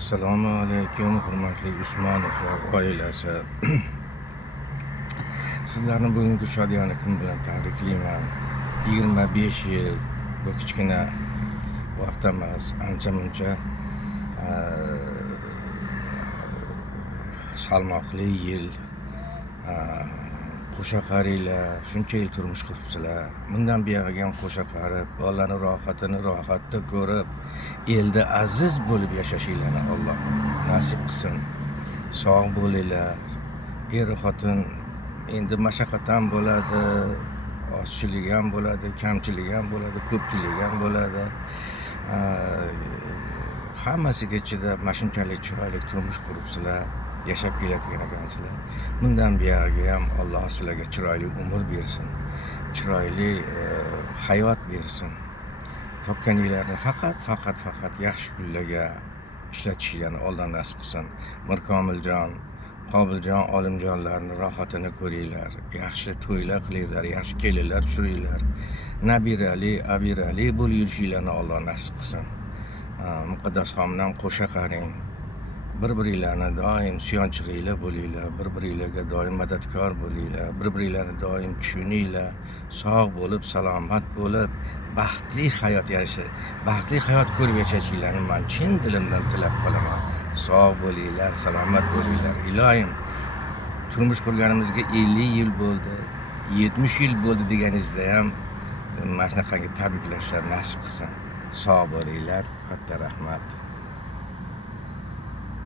Assalomu alaykum, hurmatli Usmonovlar oilasi. Sizlarni bugungi shodiyona kun bilan tabriklayman. 25 yil bu kichkina vaqt emas, ancha-muncha salmoqli yil. Qo'sha qariylar, shuncha yil turmush quribsizlar. Bundan buyog'iga ham qo'sha qarib, bolalarni rohatda ko'rib, elda aziz bo'lib yashashinglarni Alloh nasib qilsin. Sog' bo'linglar. Er-xotin endi mashaqqat ham bo'ladi, ozchilik ham bo'ladi, kamchilik ham bo'ladi, ko'pchilik ham bo'ladi. Hammasiga chidab, shunchalik chiroyli turmush quribsizlar. Yashab keladigan ekansizlar. Bundan buyog'iga ham Alloh sizlarga chiroyli umr bersin. Chiroyli hayot bersin. Topganinglarni faqat yaxshi kunlarga ishlatishinglarni Alloh nasib qilsin. Mirkomiljon, Qobiljon, Olimjonlarni rohatini ko'ringlar. Yaxshi to'ylar qilinglar, yaxshi kelinlar tushiringlar. Nabirali, abirali bo'lib yurishinglarni Alloh nasib qilsin. Muqaddasxon bilan qo'sha qaring. Bir-biringlarni doim suyonchig'inglar bo'linglar, bir-biringlarga doim madadkor bo'linglar, bir-biringlarni doim tushuninglar, sog' bo'lib, salomat bo'lib, baxtli hayot ko'rib yashashinglarni men chin dilimdan tilab qolaman. Sog' bo'linglar, salomat bo'linglar. Ilohim, turmush qurganimizga 50 yil bo'ldi, 70 yil bo'ldi deganingizda ham mana shunaqangi tabriklashlar nasib qilsin. Sog' bo'linglar. Katta rahmat.